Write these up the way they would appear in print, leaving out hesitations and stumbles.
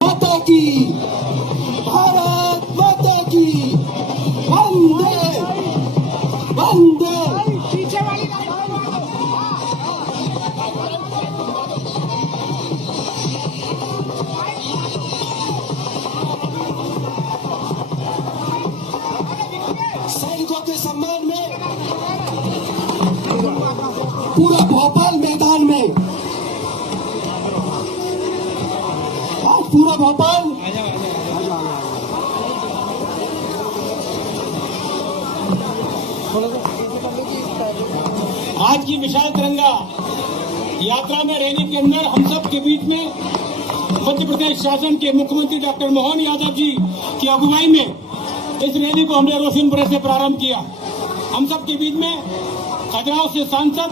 माता की, भारत माता की, वंदे वंदे। पीछे वाली सैनिकों के सम्मान में पूरा भोपाल मैदान में, आज पूरा भोपाल आज की विशाल तिरंगा यात्रा में रैली के अंदर हम सब के बीच में मध्य प्रदेश शासन के मुख्यमंत्री डॉक्टर मोहन यादव जी की अगुवाई में इस रैली को हमने रोशनपुर से प्रारंभ किया। हम सब के बीच में खजुराहो से सांसद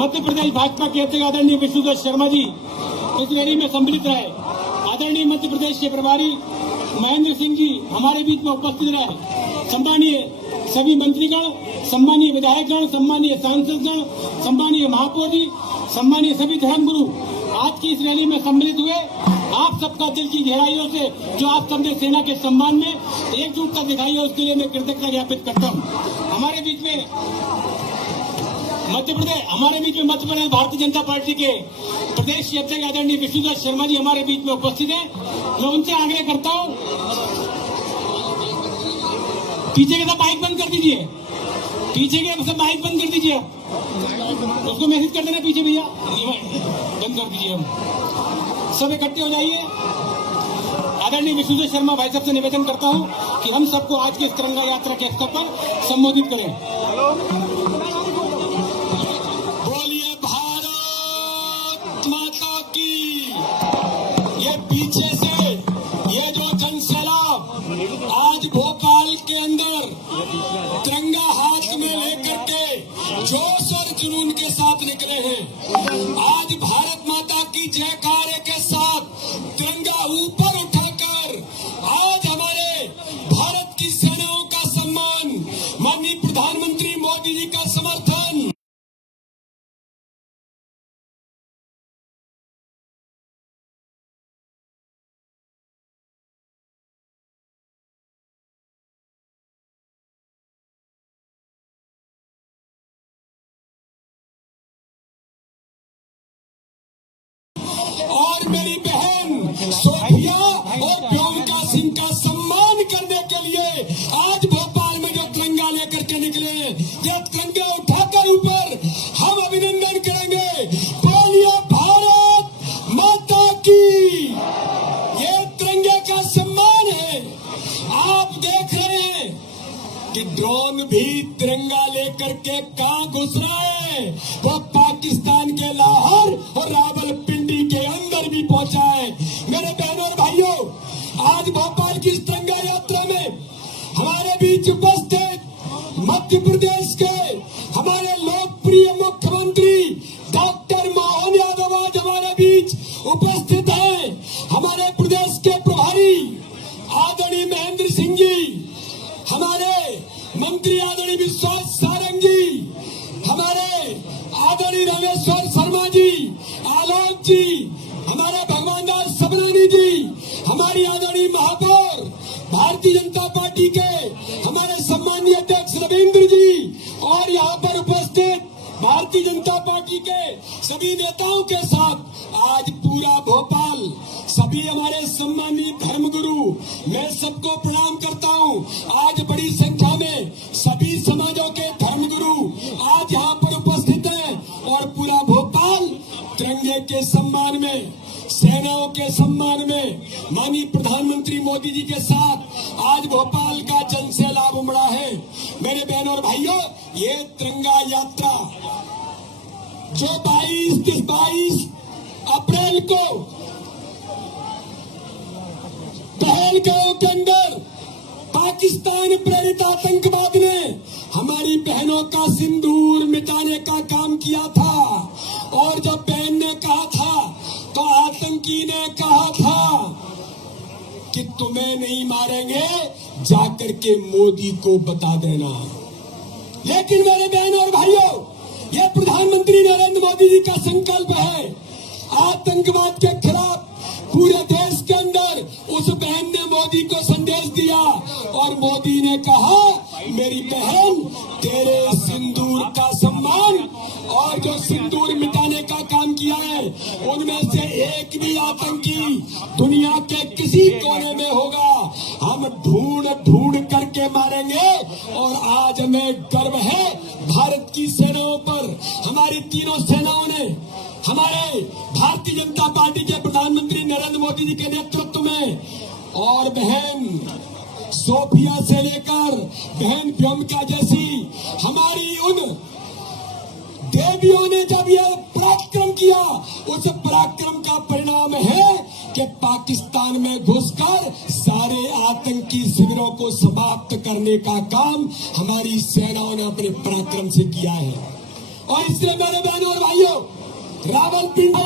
मध्य प्रदेश भाजपा के अध्यक्ष आदरणीय विष्णुदत्त शर्मा जी इस रैली में सम्मिलित रहे। आदरणीय मध्य प्रदेश के प्रभारी महेंद्र सिंह जी हमारे बीच में उपस्थित रहे। सम्मानीय सभी मंत्रीगण, सम्मानीय विधायकगण, सम्मानीय सांसदगण, सम्मानीय महापौर जी, सम्मानीय सभी धर्मगुरु आज की इस रैली में सम्मिलित हुए। आप सबका दिल की गहराइयों से जो आप सबने सेना के सम्मान में एकजुटता दिखाई है उसके लिए मैं कृतज्ञता ज्ञापित करता हूँ। हमारे बीच में मध्य प्रदेश भारतीय जनता पार्टी के प्रदेश अध्यक्ष आदरणीय विष्णुदत्त शर्मा जी हमारे बीच में उपस्थित हैं। मैं उनसे आग्रह करता हूँ, पीछे का माइक बंद कर दीजिए। पीछे के सब माइक बंद कर दीजिए, उसको मैसेज कर देना पीछे भैया बंद कर दीजिए। हम सब इकट्ठे हो जाइए। आदरणीय विष्णुदेव शर्मा भाई साहब से निवेदन करता हूं कि हम सबको आज के इस तिरंगा यात्रा के अवसर पर संबोधित करें। बोलिए भारत माता की। ये पीछे से ये जो जनसैलाब आज भोपाल के अंदर तिरंगा हाथ में लेकर के जोश और जुनून के साथ निकले हैं। आज भारत माता की जयकारे के साथ तिरंगा ऊपर उठाकर आज हमारे भारत की सेनाओं का सम्मान, माननीय प्रधानमंत्री मोदी जी का समर्थन, और मेरी बहन सोफिया और प्रियंका सिंह का सम्मान करने के लिए आज भोपाल में जो तिरंगा लेकर के निकले, ये तिरंगा उठाकर ऊपर हम अभिनंदन करेंगे। बोलिए भारत माता की। ये तिरंगे का सम्मान है। आप देख रहे हैं कि ड्रोन भी तिरंगा लेकर के कहां घुस रहा है, वो पाकिस्तान के लाहौर और रावलपिंडी के अंदर भी पहुंचा है। मेरे बहनों और भाइयों, आज भोपाल की इस तिरंगा यात्रा में हमारे बीच उपस्थित मध्य प्रदेश के हमारे लोकप्रिय मुख्यमंत्री डॉक्टर मोहन यादव आज हमारे बीच उपस्थित हैं। हमारे प्रदेश के प्रभारी आदरणीय महेंद्र सिंह जी, हमारे मंत्री आदरणीय विश्वास सारंग जी, हमारे आदरणीय रामेश्वर शर्मा जी, आलोक जी, हमारे भगवान दास सबनानी जी, हमारी आदरणीय महापौर भारतीय जनता पार्टी के हमारे सम्मानीय अध्यक्ष रविंद्र जी, और यहाँ पर उपस्थित भारतीय जनता पार्टी के सभी नेताओं के साथ आज पूरा भोपाल, सभी हमारे सम्मानीय धर्मगुरु, मैं सबको प्रणाम करता हूँ। आज बड़ी संख्या में सभी समाजों के धर्मगुरु आज यहाँ पर उपस्थित हैं और पूरा भोपाल तिरंगे के सम्मान में, सेनाओं के सम्मान में, माननीय प्रधानमंत्री मोदी जी के साथ आज भोपाल का जनसैलाब उमड़ा है। मेरे बहनों और भाइयों, ये तिरंगा यात्रा जो 22 अप्रैल को पहलगाम के अंदर पाकिस्तान प्रेरित आतंकवाद ने हमारी बहनों का सिंदूर मिटाने का काम किया था, और जब बहन ने कहा था तो आतंकी ने कहा था कि तुम्हें नहीं मारेंगे, जाकर के मोदी को बता देना। लेकिन मेरे बहनों और भाइयों, यह प्रधानमंत्री नरेंद्र मोदी जी का संकल्प है आतंकवाद के खिलाफ। पूरे देश के अंदर उस बहन ने मोदी को संदेश दिया और मोदी ने कहा, मेरी बहन, तेरे सिंदूर का सम्मान और जो सिंदूर मिटाने का काम किया है, उनमें से एक भी आतंकी दुनिया के किसी कोने में होगा, हम ढूंढ ढूंढ करके मारेंगे। और आज हमें गर्व है भारत की सेनाओं पर। हमारी तीनों सेनाओं ने हमारे भारतीय जनता पार्टी के प्रधानमंत्री नरेंद्र मोदी जी के नेतृत्व में, और बहन सोफिया से लेकर बहन प्रियंका जैसी हमारी उन देवियों ने जब यह पराक्रम किया, उस पराक्रम का परिणाम है कि पाकिस्तान में घुसकर सारे आतंकी शिविरों को समाप्त करने का काम हमारी सेनाओं ने अपने पराक्रम से किया है। और इसलिए मेरे बहनों और भाइयों, रावलपिंडी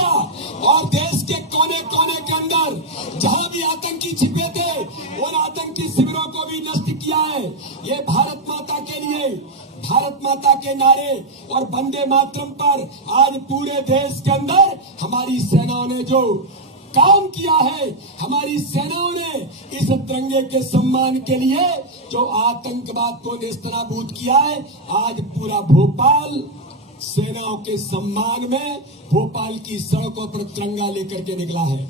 और देश के कोने कोने के अंदर जहां भी आतंकी छिपे थे, उन आतंकी शिविरों को भी नष्ट किया है। ये भारत माता के लिए, भारत माता के नारे और वंदे मातरम पर आज पूरे देश के अंदर हमारी सेनाओं ने जो काम किया है, हमारी सेनाओं ने इस तिरंगे के सम्मान के लिए जो आतंकवाद को नेस्तनाबूद किया है, आज पूरा भोपाल सेनाओं के सम्मान में भोपाल की सड़कों पर तिरंगा लेकर के निकला है।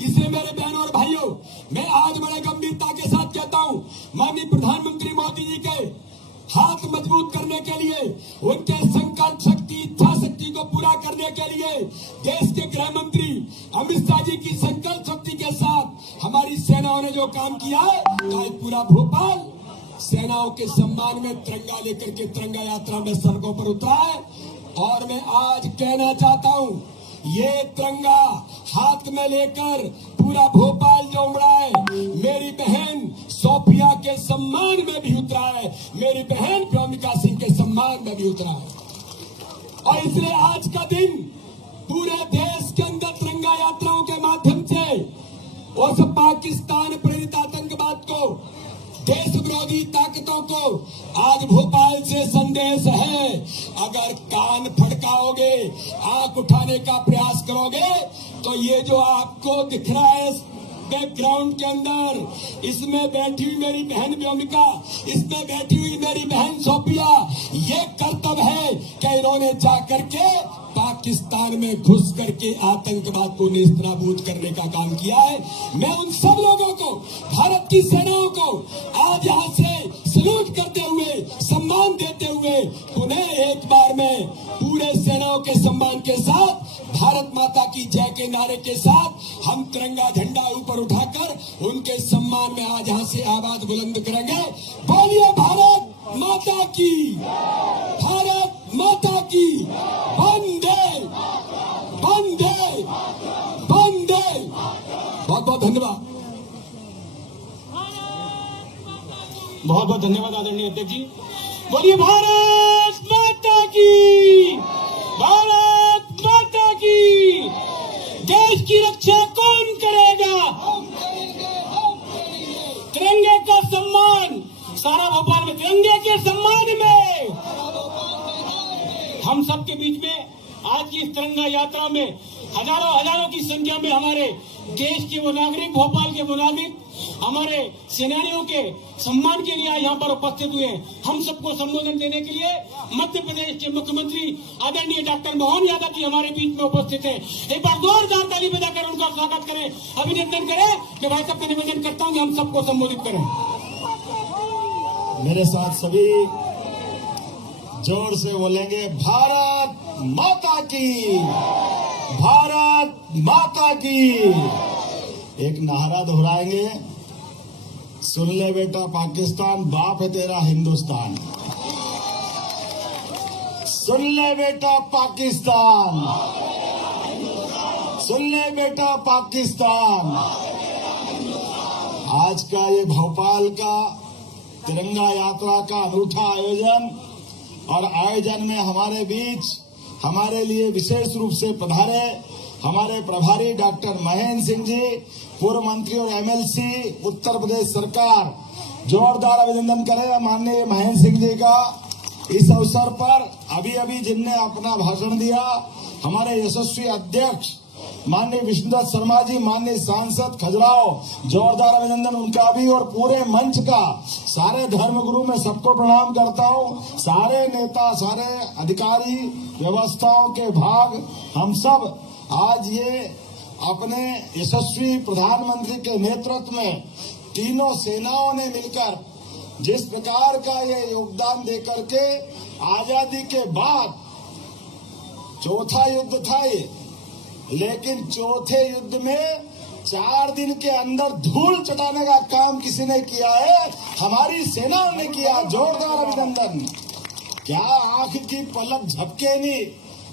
इसलिए मेरे बहनों और भाइयों, मैं आज बड़े गंभीरता के साथ कहता हूं, माननीय प्रधानमंत्री मोदी जी के हाथ मजबूत करने के लिए, उनके संकल्प शक्ति, इच्छा शक्ति को पूरा करने के लिए देश के गृह मंत्री अमित शाह जी की संकल्प शक्ति के साथ हमारी सेनाओं ने जो काम किया है, आज पूरा भोपाल सेनाओं के सम्मान में तिरंगा लेकर के तिरंगा यात्रा में सड़कों पर उतरा है। और मैं आज कहना चाहता हूं, ये तिरंगा हाथ में लेकर पूरा भोपाल जो उमड़ा है, मेरी बहन सोफिया के सम्मान में भी उतरा है, मेरी बहन व्योमिका सिंह के सम्मान में भी उतरा है। और इसलिए आज का दिन पूरे देश के अंदर तिरंगा यात्राओं के माध्यम से उस पाकिस्तान प्रेरित आतंकवाद को, देश विरोधी ताकतों को आज भोपाल से संदेश है, अगर कान फड़काओगे, आंख उठाने का प्रयास करोगे, तो ये जो आपको दिख रहा है बैकग्राउंड के अंदर, इसमें बैठी हुई मेरी बहन व्योमिका, इसमें बैठी हुई मेरी बहन सोफिया, ये कर्तव्य है कि इन्होंने जाकर के पाकिस्तान में घुस करके आतंकवाद को नेस्तनाबूद करने का काम किया है। मैं उन सब लोगों को, भारत की सेनाओं को आज यहाँ से सल्यूट करते हुए, सम्मान देते हुए, उन्हें एक बार में पूरे सेनाओं के सम्मान के साथ, भारत माता की जय के नारे के साथ हम तिरंगा झंडा ऊपर उठाकर उनके सम्मान में आज यहाँ से आवाज बुलंद करेंगे। बोलिए भारत माता की, भारत माता की, वंदे वंदे वंदे। बहुत बहुत धन्यवाद। बहुत बहुत धन्यवाद आदरणीय अध्यक्ष जी। बोलिए भारत माता की, भारत माता की। देश की रक्षा कौन करेगा? तिरंगे का सम्मान सारा भोपाल में, तिरंगे के सम्मान में हम सबके बीच में आज की इस तिरंगा यात्रा में हजारों की संख्या में हमारे देश के वो नागरिक, भोपाल के वो नागरिक हमारे सेनानियों के सम्मान के लिए आज यहाँ पर उपस्थित हुए हैं। हम सबको संबोधन देने के लिए मध्य प्रदेश के मुख्यमंत्री आदरणीय डॉक्टर मोहन यादव जी हमारे बीच में उपस्थित हैं। एक बार जोरदार ताली बजाकर उनका स्वागत करें, अभिनंदन करें। मैं भाई साहब का निवेदन करता हूँ कि हम सबको संबोधित करें। मेरे साथ सभी जोर से बोलेंगे, भारत माता की, भारत माता की। एक नारा दोहराएंगे, सुन ले बेटा पाकिस्तान, बाप है तेरा हिंदुस्तान। सुन ले बेटा पाकिस्तान, सुन ले बेटा पाकिस्तान। आज का ये भोपाल का तिरंगा यात्रा का अनूठा आयोजन, और आयोजन में हमारे बीच हमारे लिए विशेष रूप से पधारे हमारे प्रभारी डॉक्टर महेंद्र सिंह जी, पूर्व मंत्री और एमएलसी उत्तर प्रदेश सरकार। जोरदार अभिनंदन करें माननीय महेंद्र सिंह जी का। इस अवसर पर अभी जिनने अपना भाषण दिया, हमारे यशस्वी अध्यक्ष माननीय विष्णुदत्त शर्मा जी, माननीय सांसद खजुराहो, जोरदार अभिनंदन उनका भी, और पूरे मंच का, सारे धर्मगुरु में सबको प्रणाम करता हूँ। सारे नेता, सारे अधिकारी, व्यवस्थाओं के भाग, हम सब आज ये अपने यशस्वी प्रधानमंत्री के नेतृत्व में तीनों सेनाओं ने मिलकर जिस प्रकार का ये योगदान देकर के आजादी के बाद चौथा युद्ध था ये, लेकिन चौथे युद्ध में 4 दिन के अंदर धूल चटाने का काम किसी ने किया है, हमारी सेना ने किया। जोरदार अभिनंदन। क्या आंख की पलक झपके नहीं,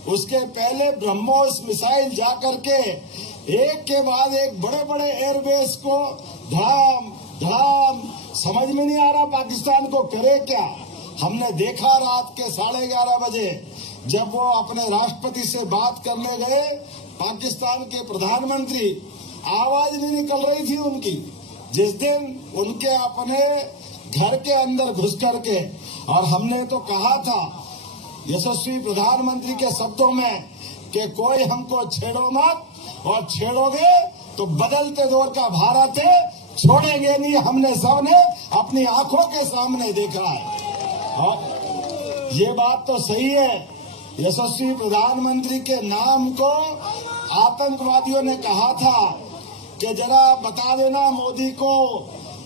उसके पहले ब्रह्मोस मिसाइल जाकर के एक के बाद एक बड़े बड़े एयरबेस को धड़ाम धड़ाम, समझ में नहीं आ रहा पाकिस्तान को करे क्या। हमने देखा रात के 11:30 बजे जब वो अपने राष्ट्रपति से बात करने गए, पाकिस्तान के प्रधानमंत्री, आवाज नहीं निकल रही थी उनकी। जिस दिन उनके अपने घर के अंदर घुस करके, और हमने तो कहा था यशस्वी प्रधानमंत्री के शब्दों में कि कोई हमको छेड़ो मत, और छेड़ोगे तो बदलते दौर का भारत है, छोड़ेंगे नहीं। हमने सबने अपनी आंखों के सामने देखा है। और ये बात तो सही है, यशस्वी प्रधानमंत्री के नाम को आतंकवादियों ने कहा था कि जरा बता देना मोदी को,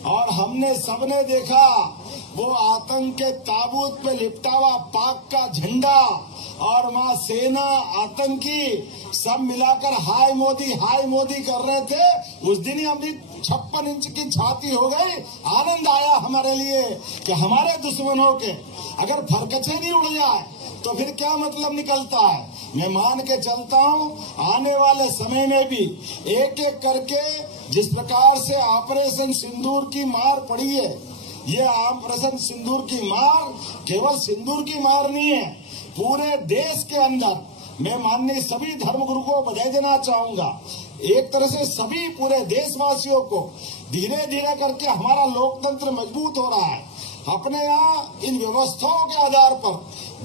और हमने सबने देखा वो आतंक के ताबूत पे लिपटा हुआ पाक का झंडा और वहाँ सेना, आतंकी सब मिलाकर हाय मोदी कर रहे थे। उस दिन ही अपनी 56 इंच की छाती हो गई। आनंद आया हमारे लिए कि हमारे दुश्मनों के अगर फरकचे नहीं उड़ जाए तो फिर क्या मतलब निकलता है। मैं मान के चलता हूँ आने वाले समय में भी एक एक करके जिस प्रकार से ऑपरेशन सिंदूर की मार पड़ी है, ये ऑपरेशन सिंदूर की मार केवल सिंदूर की मार नहीं है, पूरे देश के अंदर मैं माननीय सभी धर्मगुरु को बधाई देना चाहूंगा। एक तरह से सभी पूरे देशवासियों को धीरे धीरे करके हमारा लोकतंत्र मजबूत हो रहा है। अपने यहाँ इन व्यवस्थाओं के आधार पर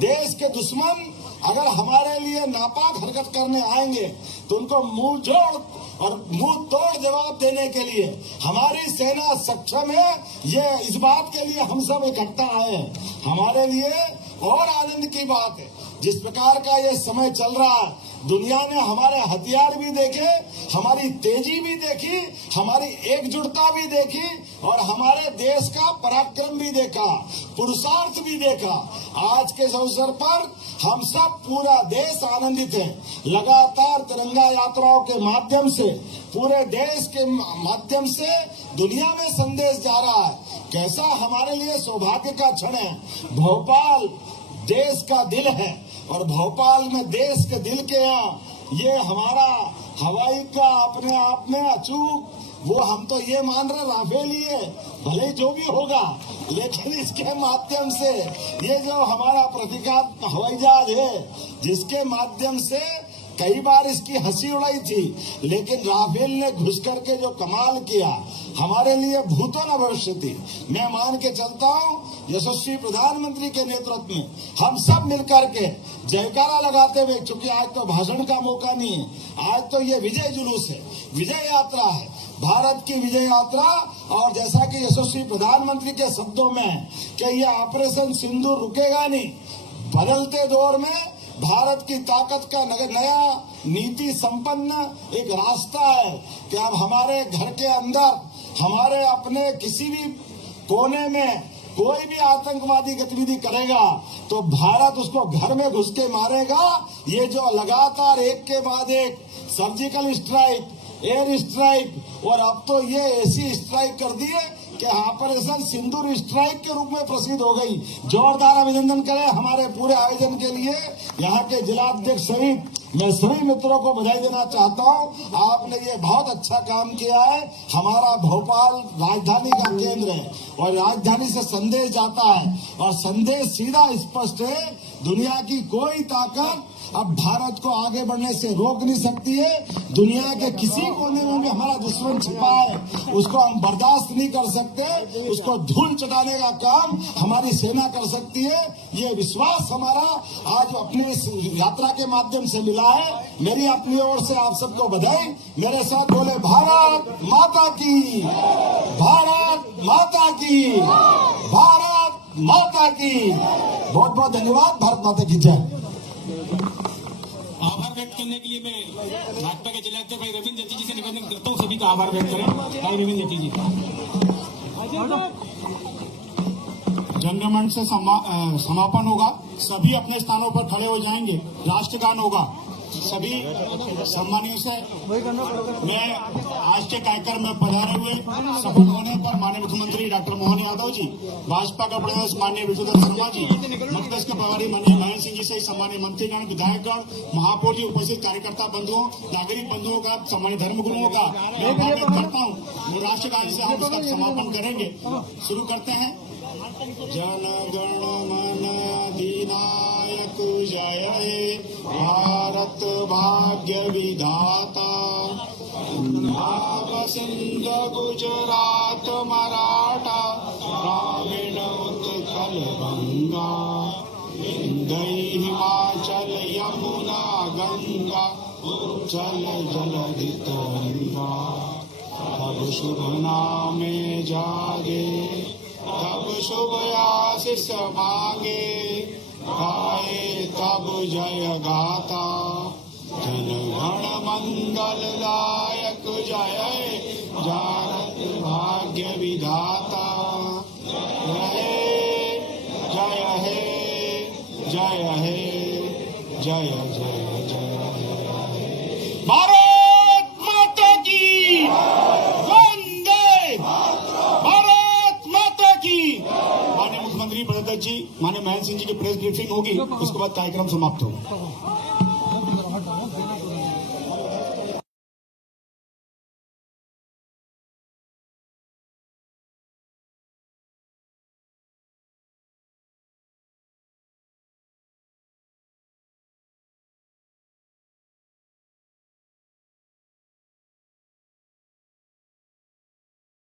देश के दुश्मन अगर हमारे लिए नापाक हरकत करने आएंगे तो उनको मुंह जोड़ और मुंह तोड़ जवाब देने के लिए हमारी सेना सक्षम है। ये इस बात के लिए हम सब इकट्ठा आए हैं। हमारे लिए और आनंद की बात है जिस प्रकार का ये समय चल रहा है, दुनिया ने हमारे हथियार भी देखे, हमारी तेजी भी देखी, हमारी एकजुटता भी देखी और हमारे देश का पराक्रम भी देखा, पुरुषार्थ भी देखा। आज के इस अवसर पर हम सब पूरा देश आनंदित है। लगातार तिरंगा यात्राओं के माध्यम से पूरे देश के माध्यम से दुनिया में संदेश जा रहा है। कैसा हमारे लिए सौभाग्य का क्षण है। भोपाल देश का दिल है और भोपाल में देश के दिल के यहाँ ये हमारा हवाई का अपने आप में अचूक वो हम तो ये मान रहे राफेल ही है, भले जो भी होगा, लेकिन इसके माध्यम से ये जो हमारा प्रतीकात्मक हवाई जहाज है जिसके माध्यम से कई बार इसकी हंसी उड़ाई थी, लेकिन राफेल ने घुस करके जो कमाल किया हमारे लिए भूतो न भविष्य थी। मैं मान के चलता हूँ यशस्वी प्रधानमंत्री के नेतृत्व में हम सब मिलकर के जयकारा लगाते हुए, क्योंकि आज तो भाषण का मौका नहीं है, आज तो ये विजय जुलूस है, विजय यात्रा है, भारत की विजय यात्रा। और जैसा कि यशस्वी प्रधानमंत्री के शब्दों में कि ये ऑपरेशन सिंदूर रुकेगा नहीं, बदलते दौर में भारत की ताकत का नया नीति संपन्न एक रास्ता है कि अब हमारे घर के अंदर, हमारे अपने किसी भी कोने में कोई भी आतंकवादी गतिविधि करेगा तो भारत उसको घर में घुस के मारेगा। ये जो लगातार एक के बाद एक सर्जिकल स्ट्राइक, एयर स्ट्राइक और अब तो ये ऐसी स्ट्राइक कर दिए कि ऑपरेशन सिंदूर स्ट्राइक के रूप में प्रसिद्ध हो गई। जोरदार अभिनंदन करें हमारे पूरे आयोजन के लिए। यहाँ के जिलाध्यक्ष सहित मैं सभी मित्रों को बधाई देना चाहता हूँ। आपने ये बहुत अच्छा काम किया है। हमारा भोपाल राजधानी का केंद्र है और राजधानी से संदेश जाता है और संदेश सीधा स्पष्ट है, दुनिया की कोई ताकत अब भारत को आगे बढ़ने से रोक नहीं सकती है। दुनिया के किसी कोने में भी हमारा दुश्मन छिपा है, उसको हम बर्दाश्त नहीं कर सकते। उसको धूल चटाने का काम हमारी सेना कर सकती है। ये विश्वास हमारा आज अपने यात्रा के माध्यम से मिला है। मेरी अपनी ओर से आप सबको बधाई। मेरे साथ बोले भारत माता की, भारत माता की, भारत माता की। बहुत बहुत धन्यवाद। भारत माता की जय। आभार व्यक्त करने के लिए मैं भाजपा के जिलाध्यक्ष भाई रविंद्र जती जी से निवेदन करता हूँ, सभी का आभार व्यक्त करें। भाई रविंद्र जती जी। जनगणमन से समापन होगा। सभी अपने स्थानों पर खड़े हो जाएंगे। राष्ट्रगान होगा। सभी सम्मानियों से मैं आज के कार्यक्रम में पधारे हुए सफल होने पर माननीय मुख्यमंत्री डॉक्टर मोहन यादव जी, भाजपा का प्रदेश माननीय विजयधर शर्मा जी, मध्यप्रदेश के प्रभारी माननीय महेंद्र सिंह जी से सम्मानित मंत्रीगण, विधायकगण, महापौर जी, उपस्थित कार्यकर्ता बंधुओं, नागरिक बंधुओं का, सम्मानित धर्मगुरुओं का मैं स्वागत करता हूँ। राष्ट्रगान से हम इसका समापन करेंगे। शुरू करते हैं। जन गण मन अधिनायक जय हे भारत भाग्य विधाता, पंजाब सिंध गुजरात मराठा ग्रामीण उत्कल गंगा, विंध्य हिमाचल यमुना गंगा उच्चल जलधि तरंगा। तब शुभ नामे जागे, तब शुभ आशीष मांगे, गाए तब जय गाता। जन गण मंगल दायक जय, भारत भाग्य विधाता। जय जय है, जय जय जय। भारत माता की वंदे, भारत माता की। माननीय मुख्यमंत्री बड़ौदा जी, माननीय महेंद्र सिंह जी की प्रेस ब्रीफिंग होगी, उसके बाद कार्यक्रम समाप्त होगा।